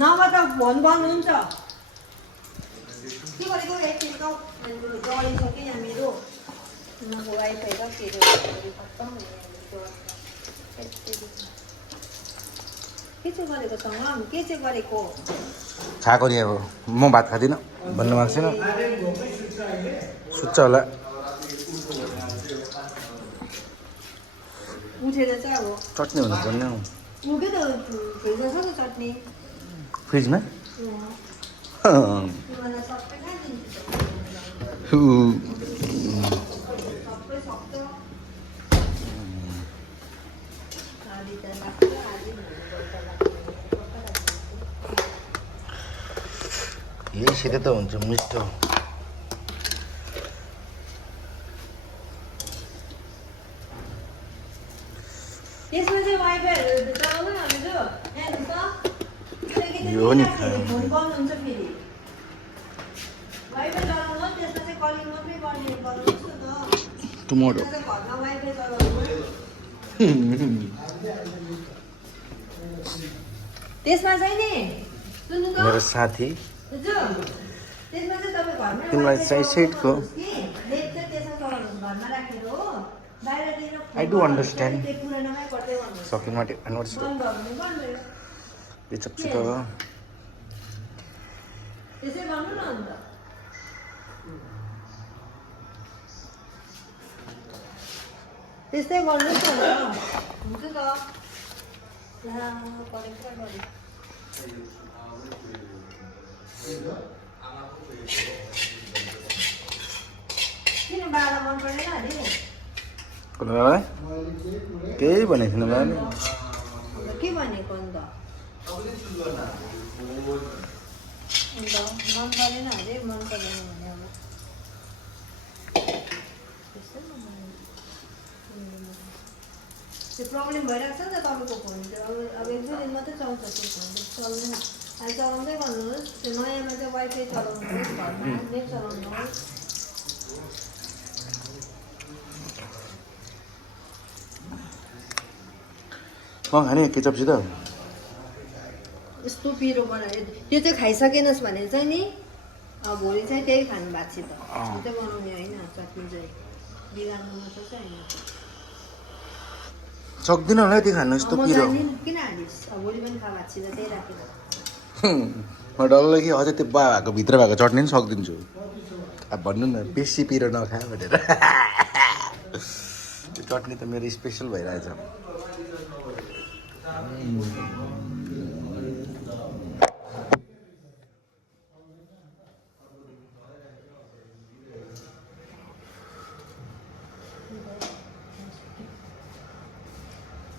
नभए त फोन बन्द हुन्छ के गरेको एकछिन त जलिसक्यो यहाँ मेरो वाइफाई र के खत्तम के चाहिँ गरेको सँग के चाहिँ गरेको खाएको नि अब म भात खाँदिनँ भन्नु भएको छैन सुत्छ होला उठेर चाहिँ अब चट्नी हुनु पर्ने उठ्यो त फ्रिजमा छ त चट्नी फ्रिजमा तिमीलाई सबै खाइदिन्छु सबै सक्छ आधी त लाग्छ आधी यहीसित त हुन्छ मिठो त्यसमा चाहिँ वाइफाईहरू चलाउनु न हामी जो यो नि फोन बन्द हुन्छ फेरि वाइफाई चलाउनु त्यसमा चाहिँ कलिङ मात्रै गर्नुहोस् न त टुमोरो घरमा वाइफाई चलाउनु त्यसमा चाहिँ नि सुन्नु त मेरो साथी त्यसमा चाहिँ तपाईँ घरमा तिमीलाई चाहिँ सेटको नेट चाहिँ त्यसमा चलाउनुहोस् घरमा राखेर हो बाहिरतिर I do understand. त्यो पुरानोमै गर्दै गर्नुहोस् सकिङ माटे अनुहार बन्द गर्नु भन्दै बिचक्सित त्यसै गर्नु न अन्त त्यस्तै गर्नुहोस् न हुन्छ त ला करेक्ट गरे किन बाह्र मन परेन अरे कसलाई केही भनेको थिएन मैले के भनेको अन्त मन परेन अरे मन परेन भने अब त्यो प्रब्लम भइरहेको छ नि त तपाईँको फोन चाहिँ अब एक दुई दिन मात्रै चलाउँछ त्यो फोन चल्दैन अहिले चलाउँदै गर्नुहोस् त्यो नयाँमा चाहिँ वाइफाई चलाउनुहोस् घरमा नेट चलाउनुहोस् खाने केचपसित यस्तो पिरो बनायो त्यो चाहिँ खाइसकेनस् भने चाहिँ नि भोलि चाहिँ त्यही खानु भएको छ त त्यो चाहिँ बनाउने होइन चटनी चाहिँ बिगार्नु मात्र चाहिँ होइन सक्दिनँ होला त्यो खानु यस्तो म पिरो जान्दिनँ किन हालिस् भोलि पनि खा भएको छ त्यही राखेर म डल्लै कि अझै त्यो बा भएको भित्र भएको चट्नी पनि सक्दिन्छु अब भन्नु न बेसी पिरो नखा भनेर त्यो चट्नी त मेरो स्पेसल भइरहेछ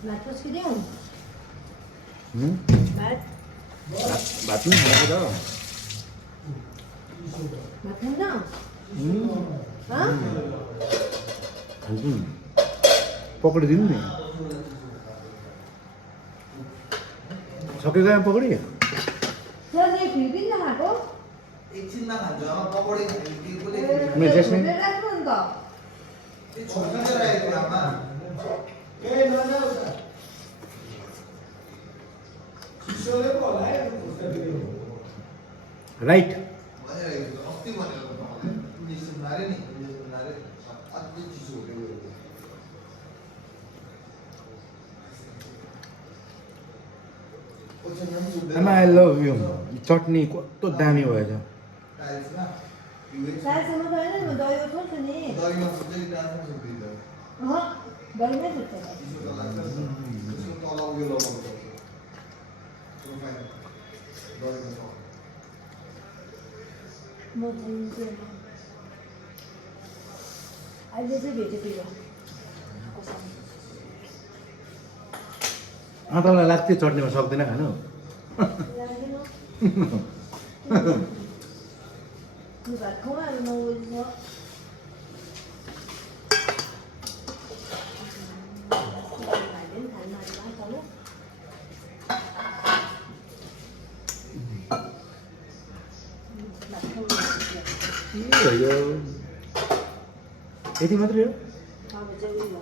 भात पस्किदेऊ भात भात पनि खाएको त भात खान्न खान्छु नि पक्रिदिनु नि सकेको पकडी फिर्किन्न खाएको एकछिनमा खान्छ पकौडी मेरो जेस्मिन राख्नु नि त छोड्नु चाहिँ राखेको आमा राइट अस्ति भनेर इन्जेक्सन मारे नि इन्जेक्सन मारे अति चिसो हो आमा आई लभ यु चटनी कस्तो दामी भएछ टाइल्समा सायदसम्म त होइन म दही उठाउँछु नि दहीमा चाहिँ टाइल्समा सुत्दिन्छ दहीमै सुत्छ चिसो त लाग्छ त्यसको तल उयो लगाउनु पर्छ दहीमा छ म दिन्छु अहिले चाहिँ भेटेको तपाईँलाई लाग्थ्यो चटनीमा सक्दैन खानु भात खाउँ अब 9 बजी छ यो यति मात्रै हो अब चाहिँ उयो